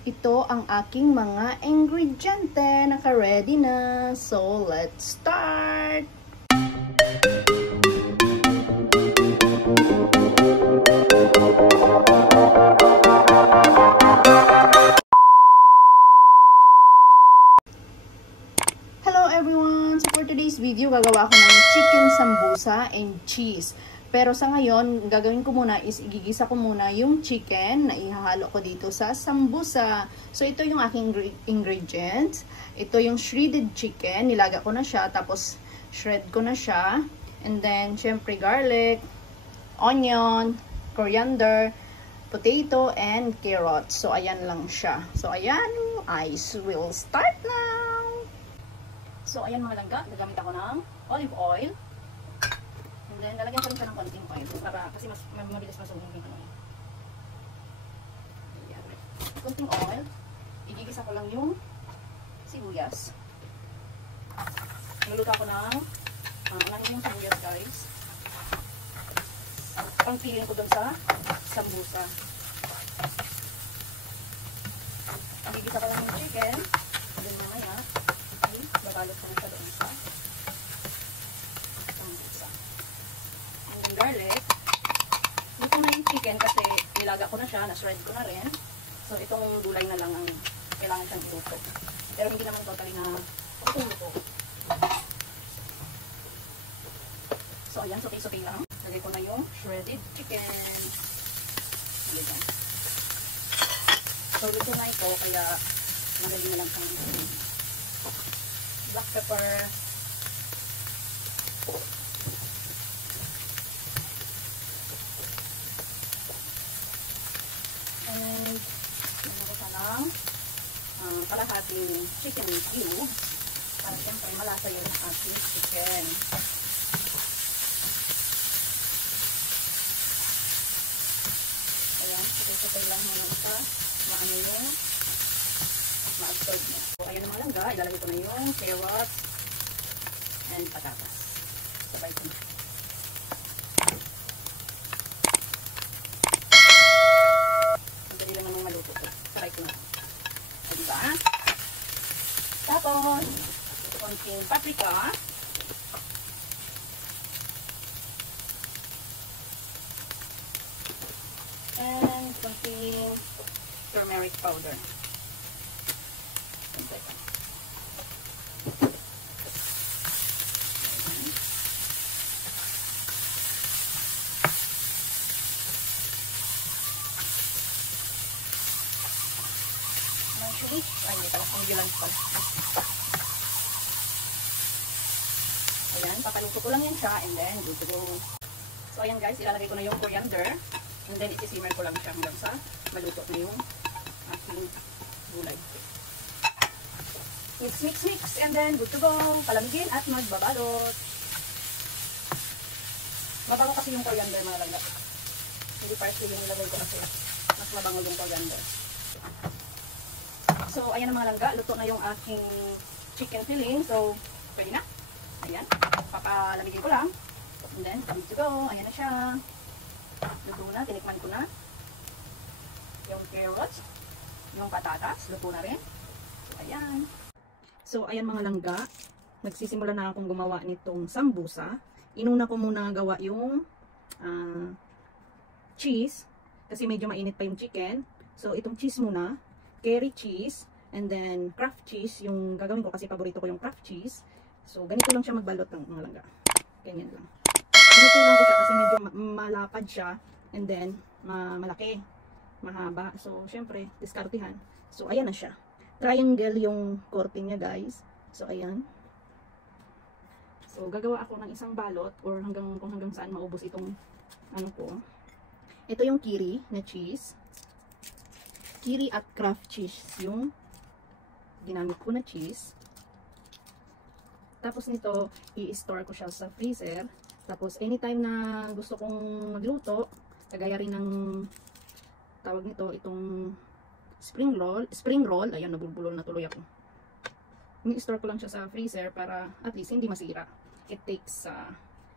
Ito ang aking mga ingrediente. Naka-ready na. So, let's start! Hello everyone! So, for today's video, gagawa ko ng chicken sambusa and cheese. Pero sa ngayon, gagawin ko muna is igigisa ko muna yung chicken na ihahalo ko dito sa sambusa. So, ito yung aking ingredients. Ito yung shredded chicken. Nilaga ko na siya. Tapos, shred ko na siya. And then, syempre, garlic, onion, coriander, potato, and carrots. So, ayan lang siya. So, ayan. I will start now. So, ayan mga langga. Gagamit ako ng olive oil. And then, lalagyan ko rin siya ng konting oil para kasi mas mabilis masunog yung ano. Ayan. Konting oil. Igigisa ko lang yung sibuyas. Nuluto ako ng unahin yung sibuyas, guys. Pang feeling ko dun sa sambusa. Igigisa ko lang yung chicken. And then mamaya, ay babalot ko na siya doon sa sambusa. Garlic. Luto na yung chicken kasi nilaga ko na siya, na-shred ko na rin. So, itong gulay na lang ang kailangan siyang iluto. Pero hindi naman totally na luto. So, ayan, sote-sote lang. Lagay ko na yung shredded chicken. Ayan. So, luto na ito, kaya madali na lang siyang black pepper. And nagano ko lang kalahating chicken cube para siyempre malasa yung ating chicken. Ayan, sipay-sipay lang naman sa maano yung ma-absorb mo. So, ayan naman lang ga, ilalagay ko na yung carrots and patatas. Sabay ko na. Try ko na. O, diba? Tapos, konting paprika. And konting turmeric powder. Ay, hindi pala. Ambulance pala. Ayan, papaluto ko lang yan siya and then good to go. So, ayan guys, ilalagay ko na yung coriander and then isi-simmer ko lang siya hanggang sa maluto na yung aking gulay. Mix, mix, mix and then good to go. Palamigin at magbabalot. Mabango kasi yung coriander mga langga. Hindi parsley yung nilagay ko kasi mas mabango yung coriander. So, ayan ang mga langga. Luto na yung aking chicken filling. So, pwede na. Ayan. Papalamigin ko lang. And then, good to go. Ayan na siya. Luto na. Tinikman ko na. Yung carrots. Yung patatas. Luto na rin. So, ayan. So, ayan mga langga. Nagsisimula na akong gumawa nitong sambusa. Inuna ko muna gawa yung cheese. Kasi medyo mainit pa yung chicken. So, itong cheese muna. Curry cheese, and then craft cheese, yung gagawin ko kasi paborito ko yung craft cheese. So, ganito lang siya magbalot ng mga langga. Ganyan lang. Sinutulan ko siya kasi medyo malapad siya, and then malaki, mahaba. So, syempre, diskartihan. So, ayan na siya. Triangle yung coating niya, guys. So, ayan. So, gagawa ako ng isang balot or kung hanggang saan maubos itong ano ko. Ito yung curry na cheese. Curry at craft cheese yung ginamit ko na cheese. Tapos nito, i-store ko siya sa freezer. Tapos anytime na gusto kong magluto, kagaya rin ng tawag nito, itong spring roll, ayan, nabubulol na tuloy ako. I-store ko lang siya sa freezer para at least hindi masira. It takes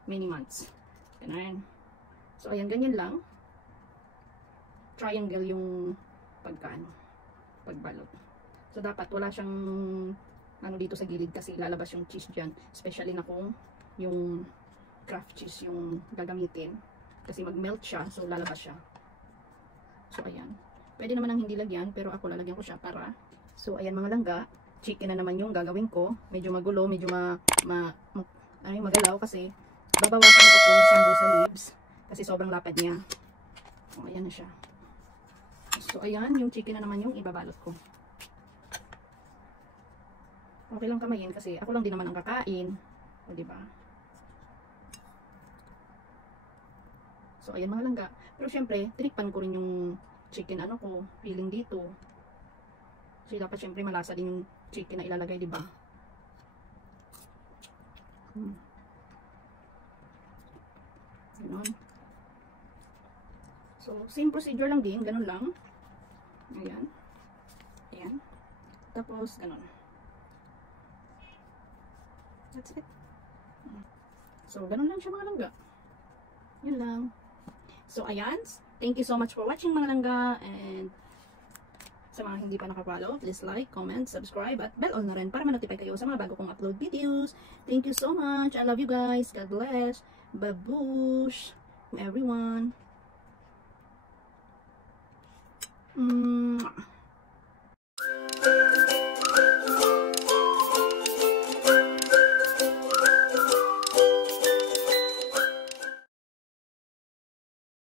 many months. Ganun. So ayan, ganyan lang. Triangle yung pagkaano. pagbalot. So dapat wala siyang ano dito sa gilid kasi lalabas yung cheese dyan. Especially na kung yung craft cheese yung gagamitin. Kasi mag-melt siya, so lalabas siya. So ayan. Pwede naman ang hindi lagyan, pero ako lalagyan ko siya para. So ayan mga langga, chicken na naman yung gagawin ko. Medyo magulo, medyo magalaw kasi babawasan ko yung sambusa leaves kasi sobrang lapad niya. So ayan na siya. So ayan, yung chicken na naman yung ibabalot ko. Okay lang kamayin kasi ako lang din naman ang kakain. O diba? So ayan mga langga. Pero syempre, tinikpan ko rin yung chicken ano ko, feeling dito. So dapat syempre malasa din yung chicken na ilalagay, diba? Ganon. So same procedure lang din, ganun lang. Ayan. Ayan. Tapos ganon. That's it. So, ganun lang siya mga langga. Yun lang. So, ayan. Thank you so much for watching mga langga. And sa mga hindi pa nakapollow, please like, comment, subscribe, at bell on na rin para ma-notify kayo sa mga bago kong upload videos. Thank you so much. I love you guys. God bless. Babush. Everyone.